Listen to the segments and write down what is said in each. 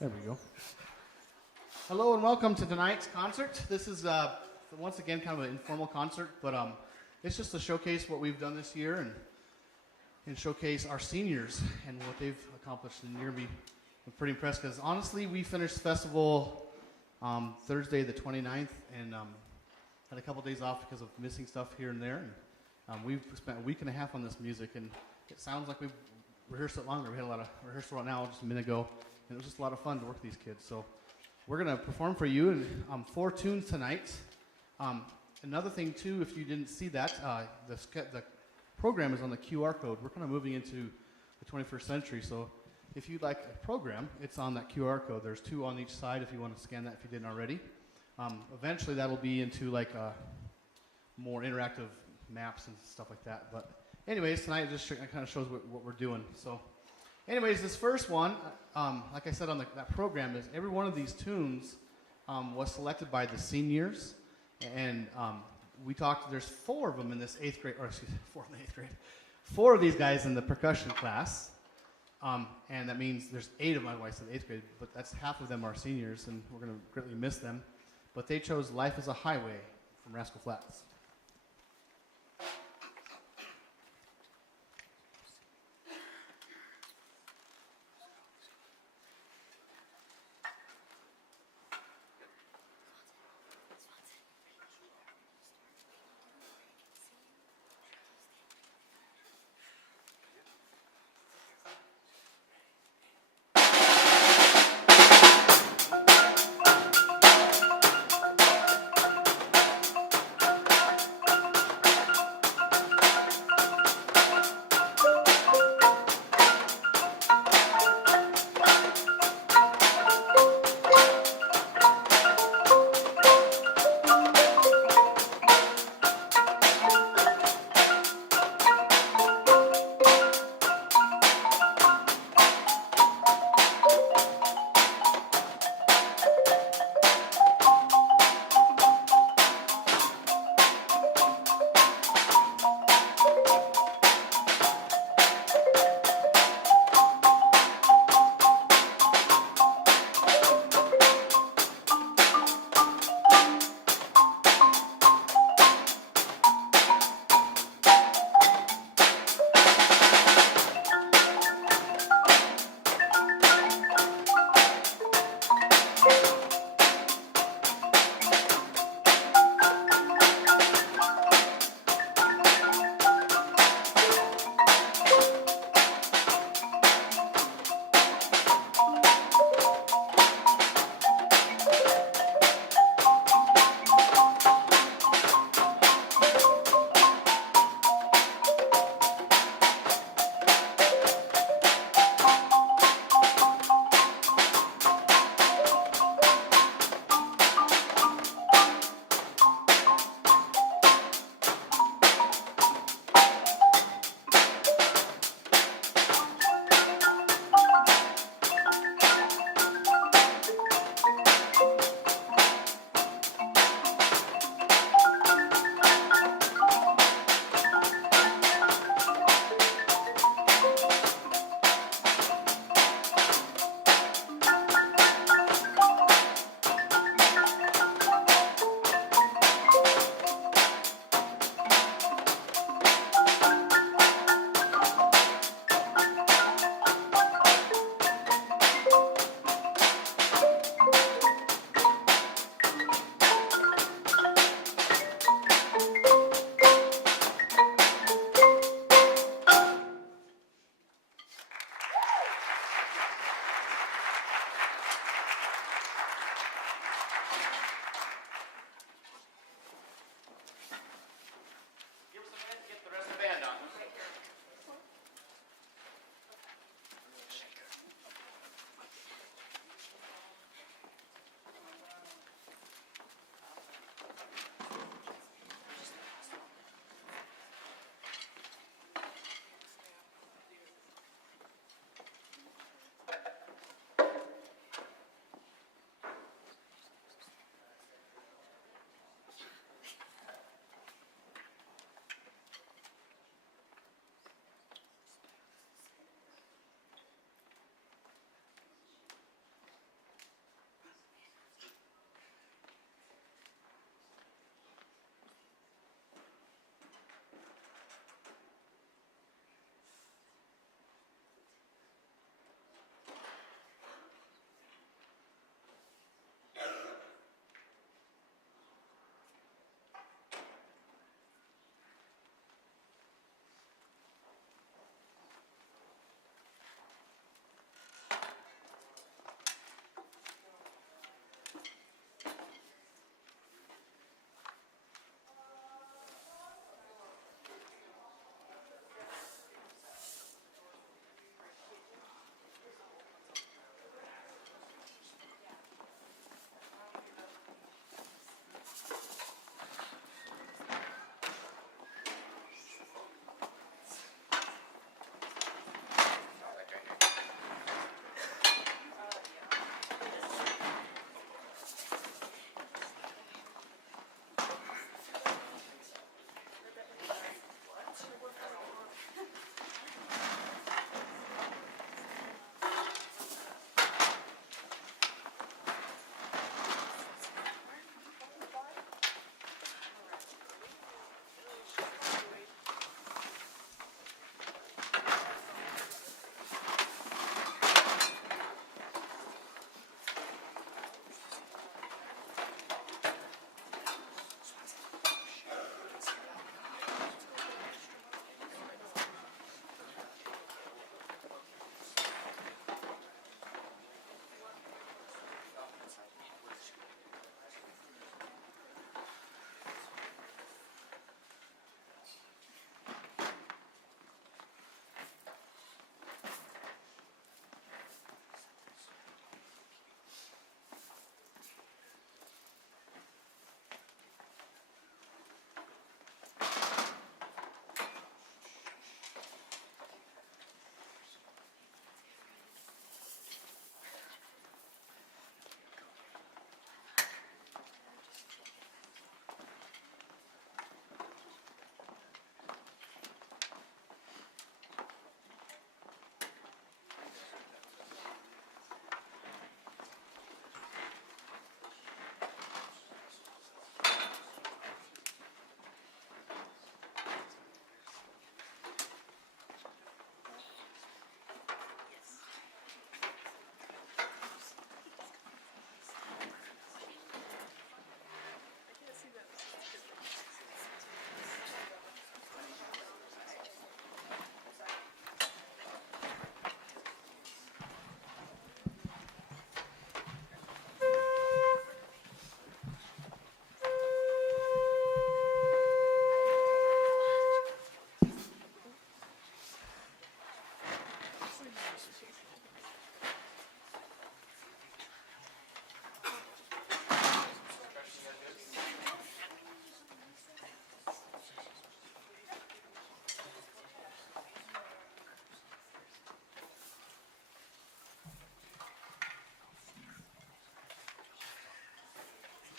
There we go. Hello and welcome to tonight's concert. This is once again kind of an informal concert, but it's just to showcase what we've done this year and showcase our seniors and what they've accomplished. And you're gonna be pretty impressed because honestly, we finished the festival Thursday the 29th and had a couple days off because of missing stuff here and there. And we've spent a week and a half on this music, and it sounds like we've rehearsed it longer. We had a lot of rehearsal right now just a minute ago. And it was just a lot of fun to work with these kids. So we're going to perform for you in 4 tunes tonight. Another thing, too, if you didn't see that, the program is on the QR code. We're kind of moving into the 21st century. So if you'd like a program, it's on that QR code. There's 2 on each side if you want to scan that if you didn't already. Eventually, that'll be into like more interactive maps and stuff like that. But anyways, tonight it just kind of shows what we're doing. So anyways, this first one, like I said on that program, is every one of these tunes was selected by the seniors, and we talked. There's 4 of them in this 8th grade, or excuse me, 4 in the 8th grade. 4 of these guys in the percussion class, and that means there's 8 of my wives in the 8th grade, but that's half of them are seniors, and we're going to greatly miss them. But they chose "Life Is a Highway" from Rascal Flatts.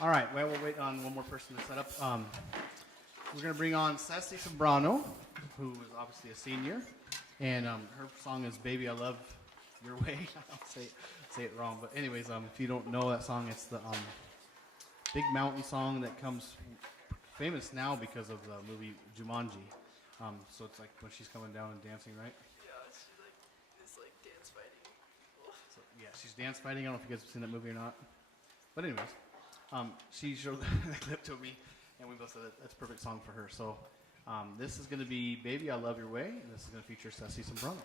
All right, well, we'll wait on one more person to set up. We're going to bring on Sassy Sobrano, who is obviously a senior, and her song is Baby, I Love Your Way. I'll say it wrong, but anyways, if you don't know that song, it's the big mountain song that comes famous now because of the movie Jumanji. So it's like when she's coming down and dancing, right? Yeah, she's like this like dance fighting. So, yeah, she's dance fighting. I don't know if you guys have seen that movie or not. But anyways, she showed the clip to me, and we both said that's a perfect song for her. So this is going to be Baby, I Love Your Way, and this is going to feature Sassy Sombrano.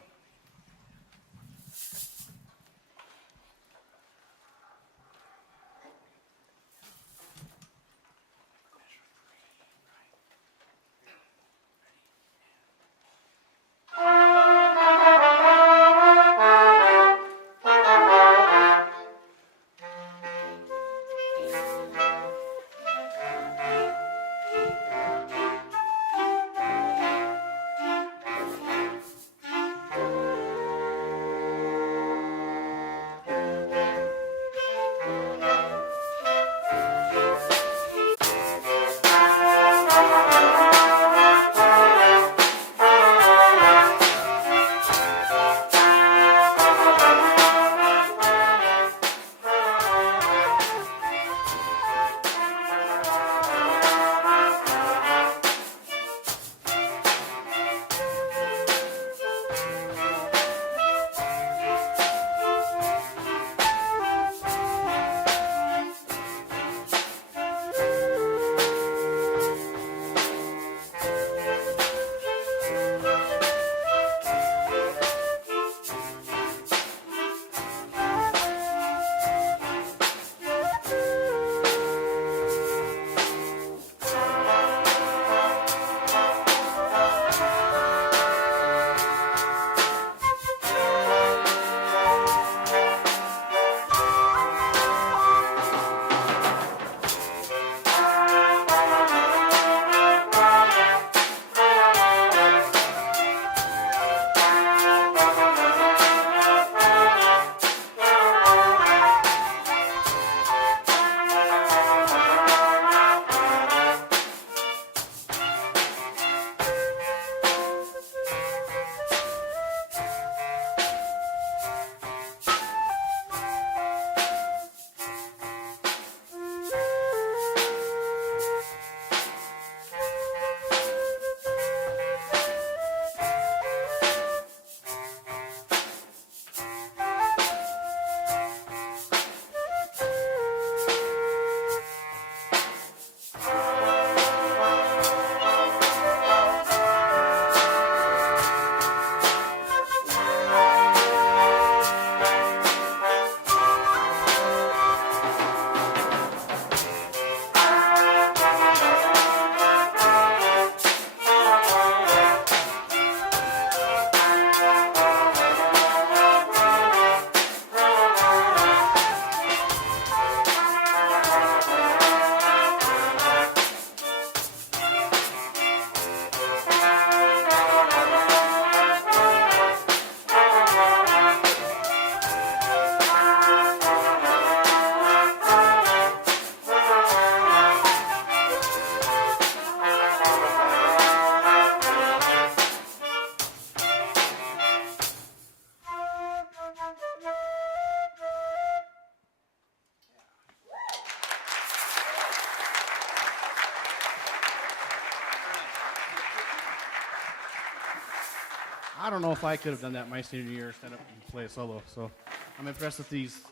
I don't know if I could have done that my senior year, stand up and play a solo. So I'm impressed with these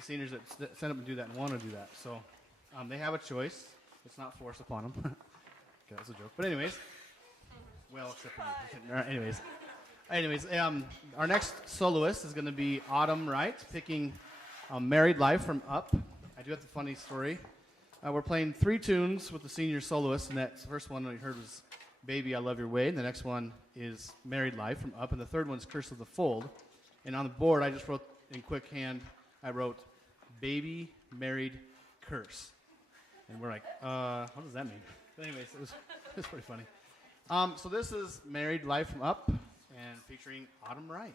seniors that stand up and do that and want to do that. So they have a choice. It's not forced upon them. Okay, that's a joke. But anyways, well, except for you. Anyways, our next soloist is going to be Autumn Wright, picking Married Life from Up. I do have the funny story. We're playing 3 tunes with the senior soloist, and that first one we heard was Baby, I Love Your Way. And the next one is Married Life from Up. And the third one is Curse of the Fold. And on the board, I just wrote in quick hand, I wrote Baby, Married, Curse. And we're like, what does that mean? But anyways, it was pretty funny. So this is Married Life from Up and featuring Autumn Wright.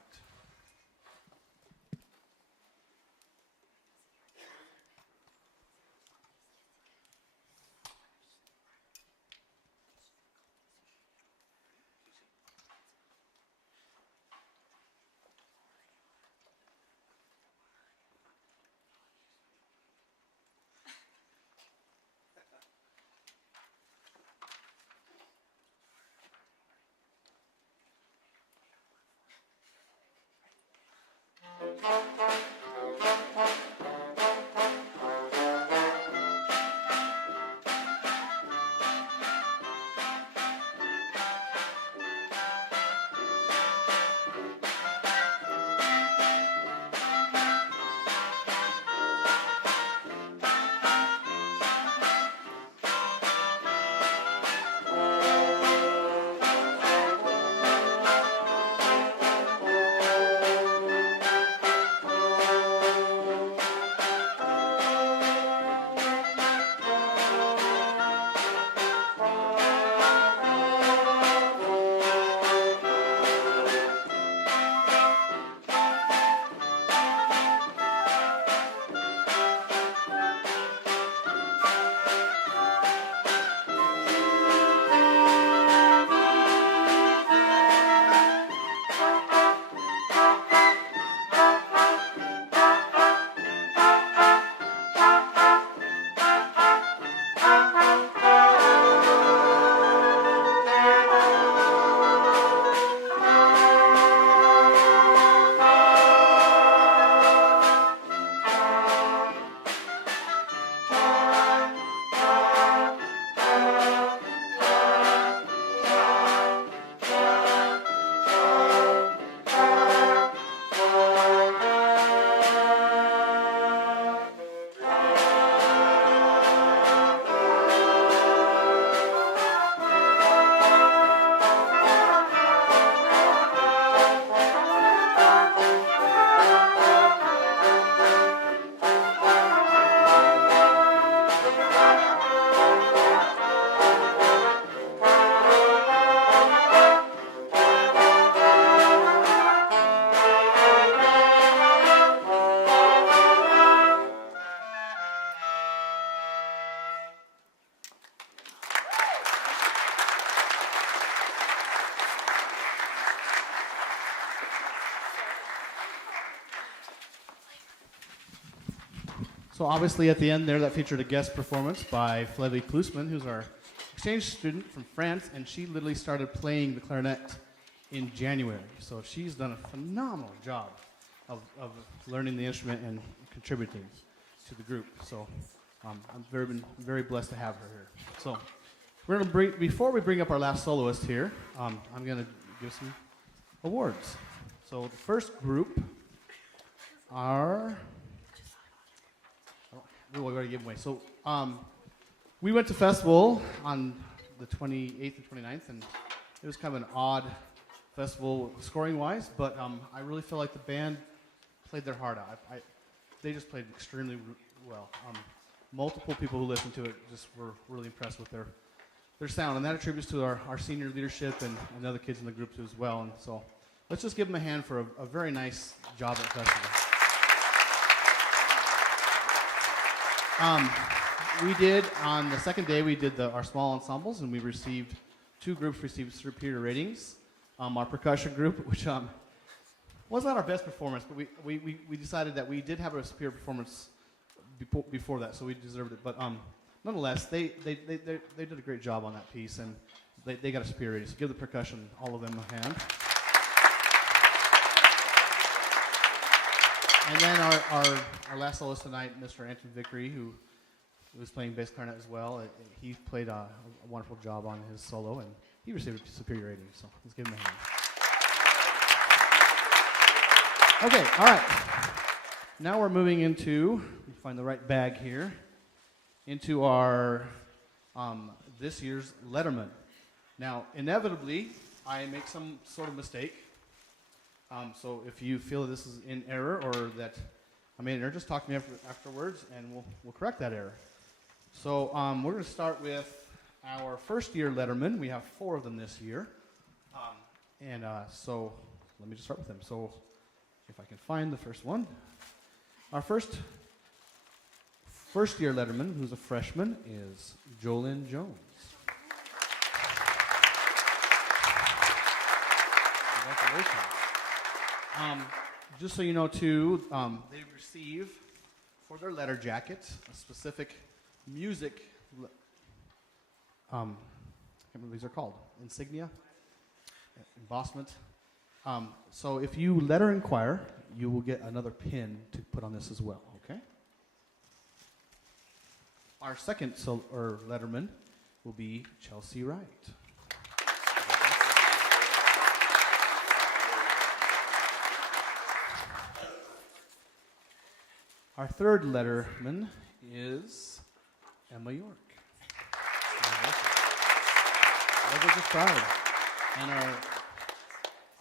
So obviously at the end there, that featured a guest performance by Flavie Klusman, who's our exchange student from France, and she literally started playing the clarinet in January. So she's done a phenomenal job of learning the instrument and contributing to the group. So I'm very blessed to have her here. So we're gonna before we bring up our last soloist here, I'm gonna give some awards. So the first group are. We already gave them away. So we went to festival on the 28th and 29th, and it was kind of an odd festival scoring-wise, but I really feel like the band played their heart out. They just played extremely well. Multiple people who listened to it just were really impressed with their sound, and that attributes to our senior leadership and other kids in the group too as well. And so let's just give them a hand for a very nice job at the festival. We did, on the second day, we did our small ensembles, and we received, 2 groups received superior ratings. Our percussion group, which was not our best performance, but we decided that we did have a superior performance before that, so we deserved it. But nonetheless, they did a great job on that piece, and they got a superior rating. So give the percussion, all of them, a hand. And then our last soloist tonight, Mr. Anton Vickery, who was playing bass clarinet as well. He played a wonderful job on his solo, and he received a superior rating. So let's give him a hand. Okay, all right. Now we're moving into, find the right bag here, into our this year's Letterman. Now, inevitably, I make some sort of mistake. So if you feel that this is in error or that I made an error, just talk to me afterwards, and we'll correct that error. So we're going to start with our first-year Letterman. We have 4 of them this year. So let me just start with them. So if I can find the first one. Our first-year Letterman, who's a freshman, is Jolyn Jones. Congratulations. Just so you know, too, they receive, for their letter jacket, a specific music, I can't remember what these are called, insignia, embossment. So if you letter inquire, you will get another pin to put on this as well, okay? Our second letterman will be Chelsea Wright. Our third letterman is Emma York. Levels of pride. And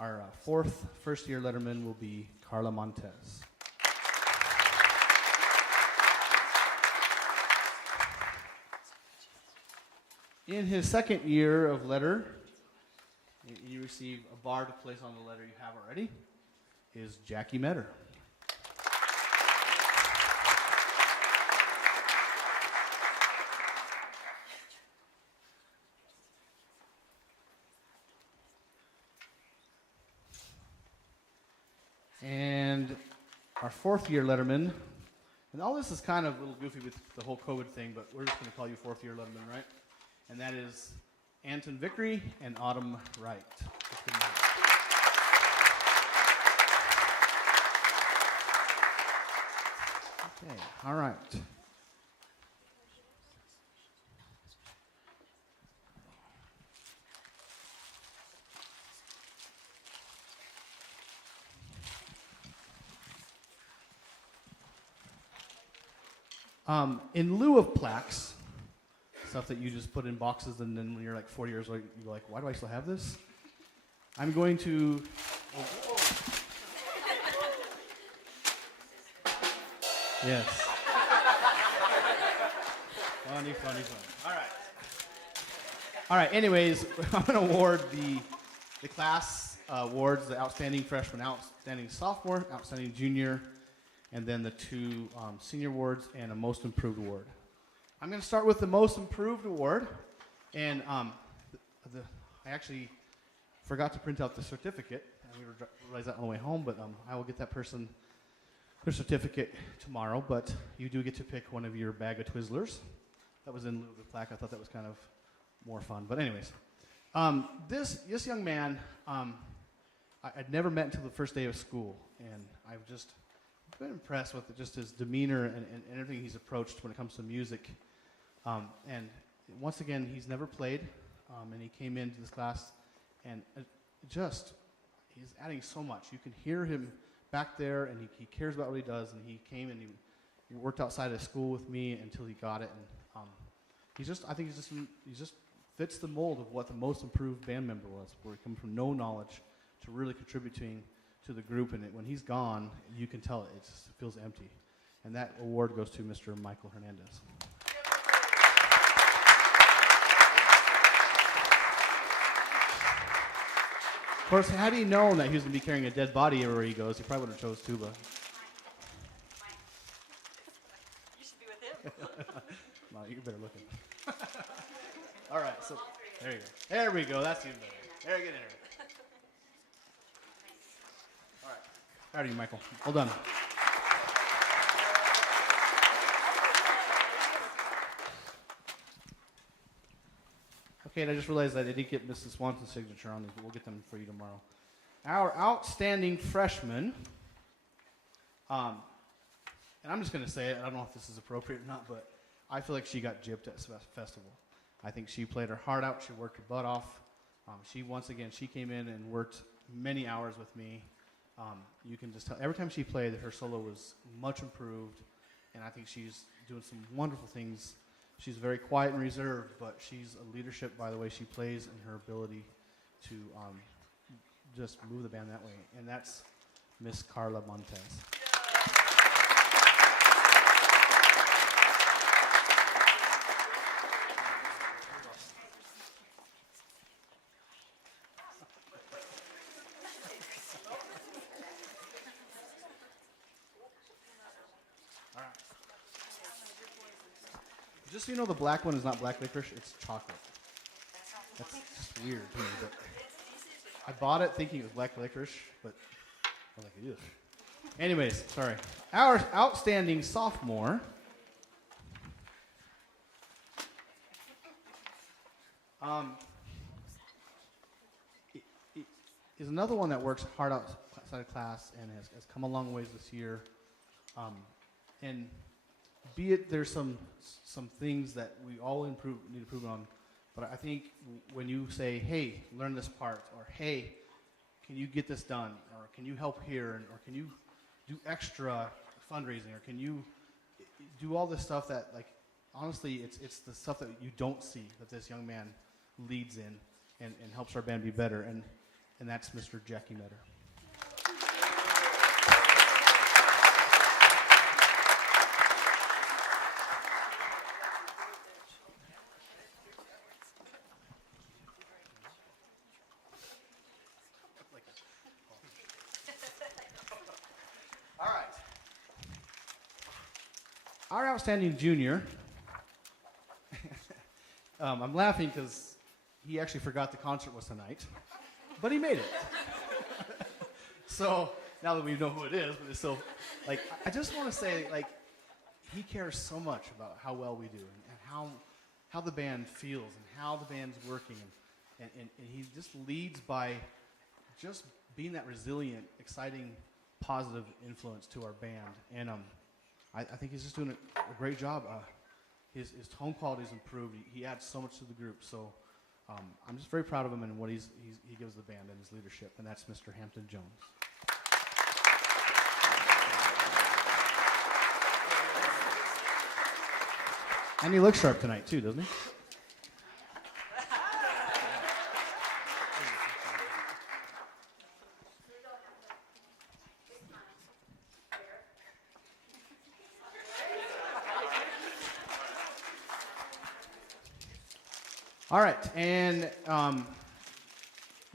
our fourth first-year letterman will be Carla Montez. In his second year of letter, you receive a bar to place on the letter you have already, is Jackie Metter. And our fourth-year letterman, and all this is kind of a little goofy with the whole COVID thing, but we're just going to call you fourth-year letterman, right? And that is Anton Vickery and Autumn Wright. Okay, all right. In lieu of plaques, stuff that you just put in boxes and then when you're like 4 years old, you're like, why do I still have this? I'm going to... Yes. Funny. All right, anyways, I'm going to award the class awards, the Outstanding Freshman, Outstanding Sophomore, Outstanding Junior, and then the 2 senior awards and a Most Improved award. I'm going to start with the Most Improved award, and I actually forgot to print out the certificate, and we realized that on the way home, but I will get that person their certificate tomorrow, but you do get to pick one of your bag of Twizzlers. That was in lieu of the plaque. I thought that was kind of more fun. But anyways, this young man, I'd never met until the first day of school, and I've just been impressed with just his demeanor and everything he's approached when it comes to music. And once again, he's never played, and he came into this class, and he's adding so much. You can hear him back there, and he cares about what he does, and he came and he worked outside of school with me until he got it, and I think he just fits the mold of what the most improved band member was, where he comes from no knowledge to really contributing to the group, and when he's gone, you can tell it just feels empty. And that award goes to Mr. Michael Hernandez. Of course, had he known that he was going to be carrying a dead body everywhere he goes, he probably would have chose tuba. You should be with him. No, you're better looking. All right, so there you go. There we go. That's even better. There, get in there. All right. Proud of you, Michael. Well done. Okay, and I just realized that I did get Mrs. Swanson's signature on these, but we'll get them for you tomorrow. Our outstanding freshman, and I'm just going to say it, I don't know if this is appropriate or not, but I feel like she got gypped at festival. I think she played her heart out. She worked her butt off. She came in and worked many hours with me. You can just tell, every time she played, her solo was much improved, and I think she's doing some wonderful things. She's very quiet and reserved, but she's a leadership by the way she plays and her ability to just move the band that way, and that's Miss Carla Montez. Just so you know, the black one is not black licorice, it's chocolate. That's just weird to me, but I bought it thinking it was black licorice, but I was like, ew. Anyways, sorry. Our outstanding sophomore is another one that works hard outside of class and has come a long ways this year. And be it there's some things that we all need to improve on, but I think when you say, hey, learn this part, or hey, can you get this done, or can you help here, or can you do extra fundraising, or can you do all this stuff that, like, honestly, it's the stuff that you don't see that this young man leads in and helps our band be better, and that's Mr. Jackie Metter. All right. Our outstanding junior, I'm laughing because he actually forgot the concert was tonight, but he made it. So now that we know who it is, but it's still, like, I just want to say, like, he cares so much about how well we do and how the band feels and how the band's working, and he just leads by just being that resilient, exciting, positive influence to our band, and I think he's just doing a great job. His tone quality has improved. He adds so much to the group, so I'm just very proud of him and what he gives the band and his leadership, and that's Mr. Hampton Jones. And he looks sharp tonight too, doesn't he? All right, and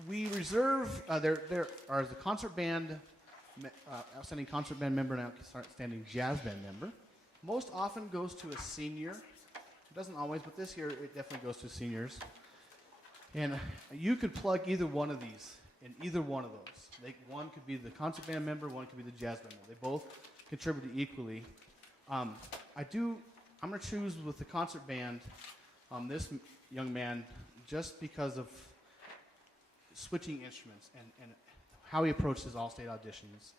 we reserve, there are the concert band, outstanding concert band member and outstanding jazz band member. Most often goes to a senior. It doesn't always, but this year it definitely goes to seniors. And you could plug either one of these in either one of those. One could be the concert band member, one could be the jazz band member. They both contributed equally. I'm going to choose with the concert band this young man just because of switching instruments and how he approached his All-State auditions.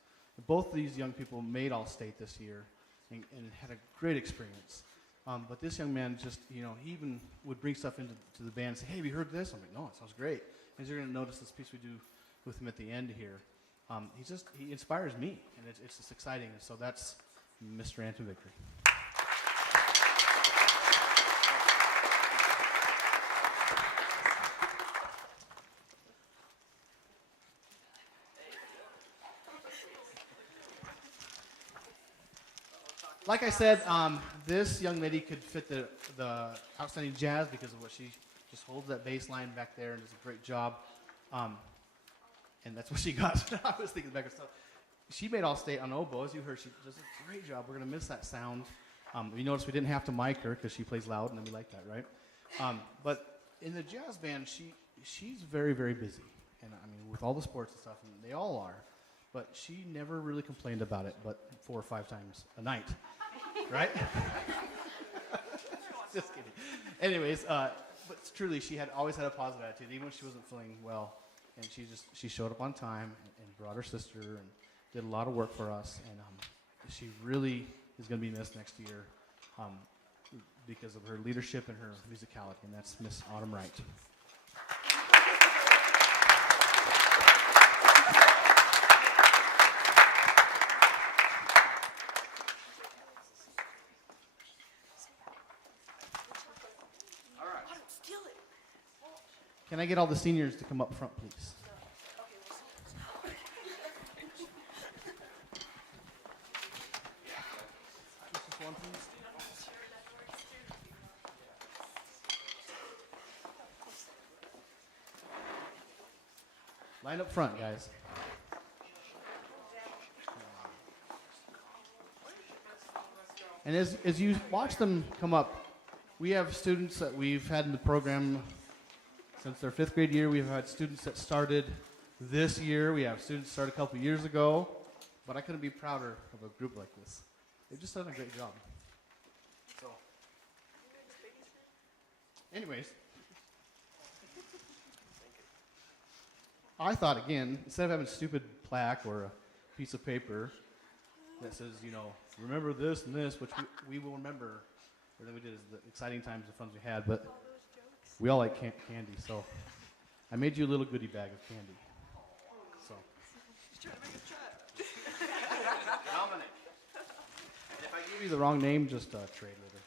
Both of these young people made All-State this year and had a great experience. But this young man just, he even would bring stuff into the band and say, hey, have you heard this? I'm like, no, it sounds great. As you're going to notice this piece we do with him at the end here, he inspires me, and it's just exciting. And so that's Mr. Anton Victory. Like I said, this young lady could fit the outstanding jazz because of what she just holds that bass line back there and does a great job. And that's what she got. I was thinking back herself. She made All-State on oboe. As you heard, she does a great job. We're going to miss that sound. You notice we didn't have to mic her because she plays loud, and we like that, right? But in the jazz band, she's very, very busy. And I mean, with all the sports and stuff, and they all are. But she never really complained about it, but 4 or 5 times a night, right? Just kidding. Anyways, but truly, she always had a positive attitude, even when she wasn't feeling well. And she showed up on time and brought her sister and did a lot of work for us. And she really is going to be missed next year because of her leadership and her musicality. And that's Miss Autumn Wright. Can I get all the seniors to come up front, please? Just one, please. Line up front, guys. And as you watch them come up, we have students that we've had in the program since their 5th grade year. We've had students that started this year. We have students that started a couple years ago. But I couldn't be prouder of a group like this. They've just done a great job. So, anyways, I thought, again, instead of having a stupid plaque or a piece of paper that says, remember this and this, which we will remember, everything we did is the exciting times and fun we had, but we all like candy, so I made you a little goodie bag of candy. So. He's trying to make a trap. Dominic. And if I give you the wrong name, just trade with her.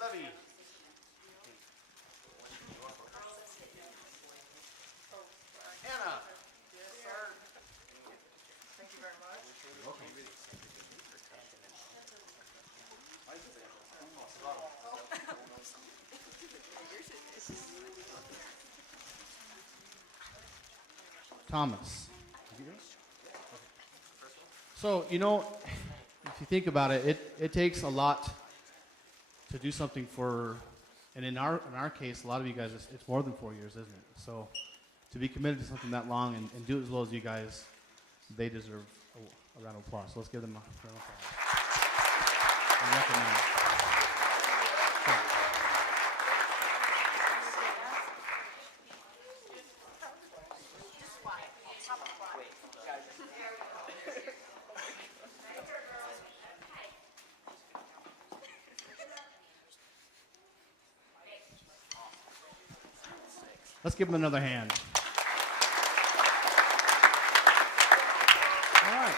Levy. Hannah. Yes, sir. Thank you very much. You're welcome. Thomas. So, if you think about it, it takes a lot to do something for, and in our case, a lot of you guys, it's more than 4 years, isn't it? So, to be committed to something that long and do it as well as you guys, they deserve a round of applause. So let's give them a round of applause. And recognize. Let's give them another hand. All right.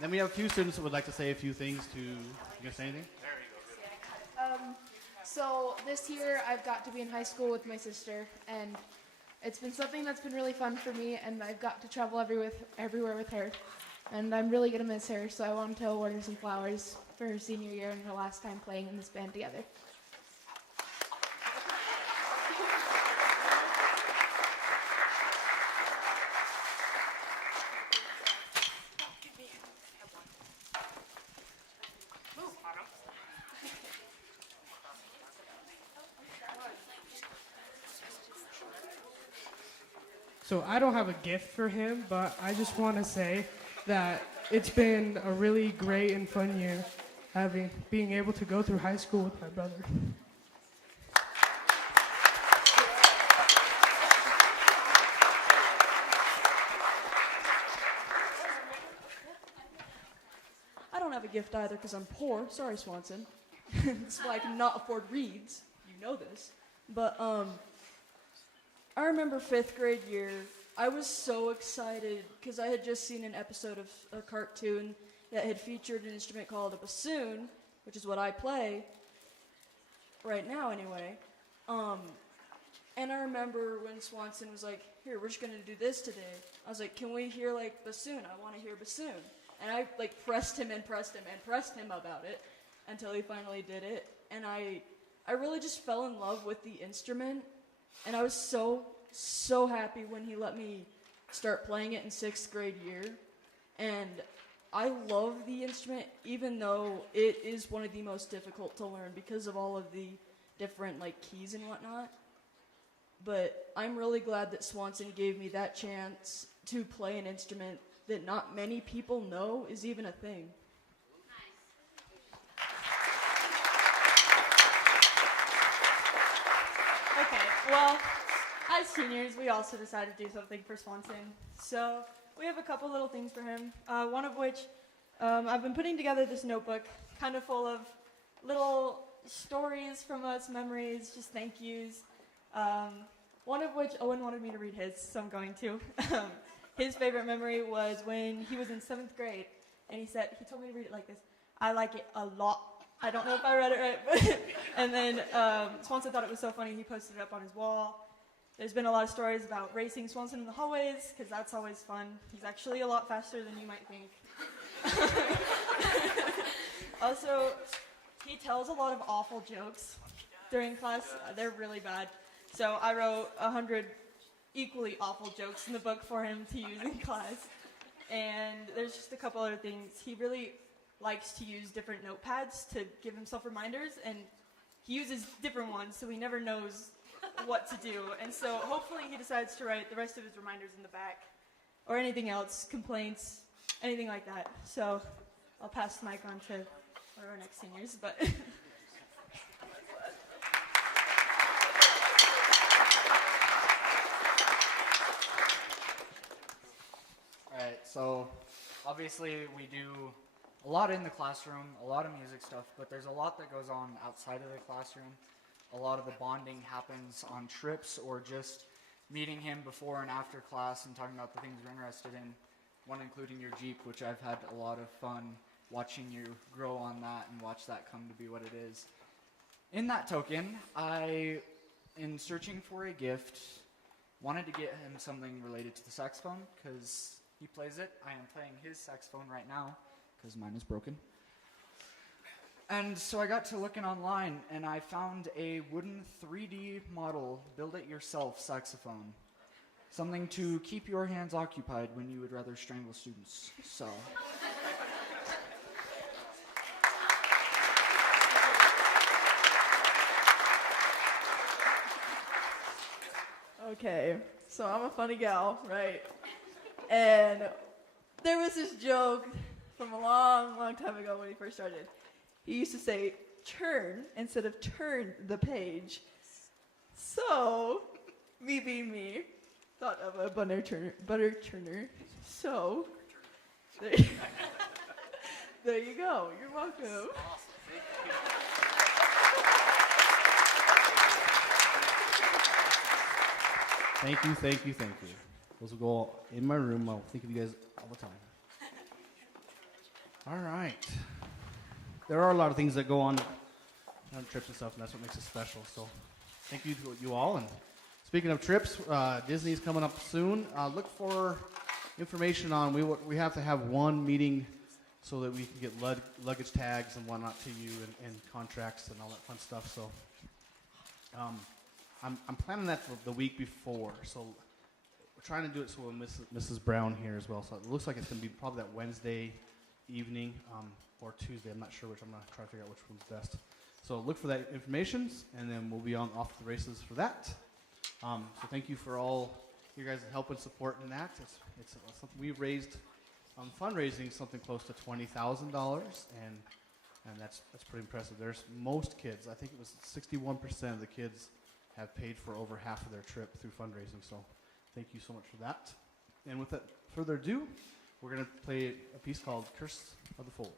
Then we have a few students that would like to say a few things to, you gonna say anything? So this year I've got to be in high school with my sister, and it's been something that's been really fun for me, and I've got to travel everywhere with her, and I'm really going to miss her, so I wanted to award her some flowers for her senior year and her last time playing in this band together. So I don't have a gift for him, but I just want to say that it's been a really great and fun year being able to go through high school with my brother. I don't have a gift either because I'm poor. Sorry, Swanson. That's why I cannot afford reeds. You know this. But I remember 5th grade year. I was so excited because I had just seen an episode of a cartoon that had featured an instrument called a bassoon, which is what I play right now anyway. And I remember when Swanson was like, "Here, we're just gonna do this today." I was like, "Can we hear like bassoon? I want to hear bassoon." And I like pressed him about it until he finally did it. And I really just fell in love with the instrument. And I was so happy when he let me start playing it in 6th grade year. And I love the instrument, even though it is one of the most difficult to learn because of all of the different like keys and whatnot. But I'm really glad that Swanson gave me that chance to play an instrument that not many people know is even a thing. Okay, well, as seniors, we also decided to do something for Swanson. So we have a couple little things for him, one of which I've been putting together this notebook kind of full of little stories from us, memories, just thank yous. One of which Owen wanted me to read his, so I'm going to. His favorite memory was when he was in 7th grade, and he told me to read it like this: "I like it a lot." I don't know if I read it right, but and then Swanson thought it was so funny, he posted it up on his wall. There's been a lot of stories about racing Swanson in the hallways, because that's always fun. He's actually a lot faster than you might think. Also, he tells a lot of awful jokes during class. They're really bad. So I wrote 100 equally awful jokes in the book for him to use in class. And there's just a couple other things. He really likes to use different notepads to give himself reminders, and he uses different ones, so he never knows what to do. And so hopefully he decides to write the rest of his reminders in the back, or anything else, complaints, anything like that. So I'll pass the mic on to one of our next seniors, but Alright, so obviously we do a lot in the classroom, a lot of music stuff, but there's a lot that goes on outside of the classroom. A lot of the bonding happens on trips or just meeting him before and after class and talking about the things we're interested in, one including your Jeep, which I've had a lot of fun watching you grow on that and watch that come to be what it is. In that token, I, in searching for a gift, wanted to get him something related to the saxophone because he plays it. I am playing his saxophone right now because mine is broken. And so I got to looking online and I found a wooden 3D model build-it-yourself saxophone. Something to keep your hands occupied when you would rather strangle students. So Okay, so I'm a funny gal, right? And there was this joke from a long time ago when he first started. He used to say, "turn," instead of "turn the page." So, me being me, thought of a butter churner. So, there there you go. You're welcome. Thank you, thank you, thank you. Those will go in my room. I'll think of you guys all the time. All right. There are a lot of things that go on trips and stuff, and that's what makes it special. So thank you to you all. And speaking of trips, Disney's coming up soon. Look for information on, we have to have one meeting so that we can get luggage tags and whatnot to you and contracts and all that fun stuff. So I'm planning that for the week before. So we're trying to do it so we'll miss Mrs. Brown here as well. So it looks like it's going to be probably that Wednesday evening or Tuesday. I'm not sure which. I'm going to try to figure out which one's best. So look for that information, and then we'll be off to the races for that. So thank you for all your guys' help and support in that. It's something we raised fundraising something close to $20,000, and that's pretty impressive. There's most kids, I think it was 61% of the kids have paid for over half of their trip through fundraising. So thank you so much for that. And without further ado, we're going to play a piece called Curse of the Fold.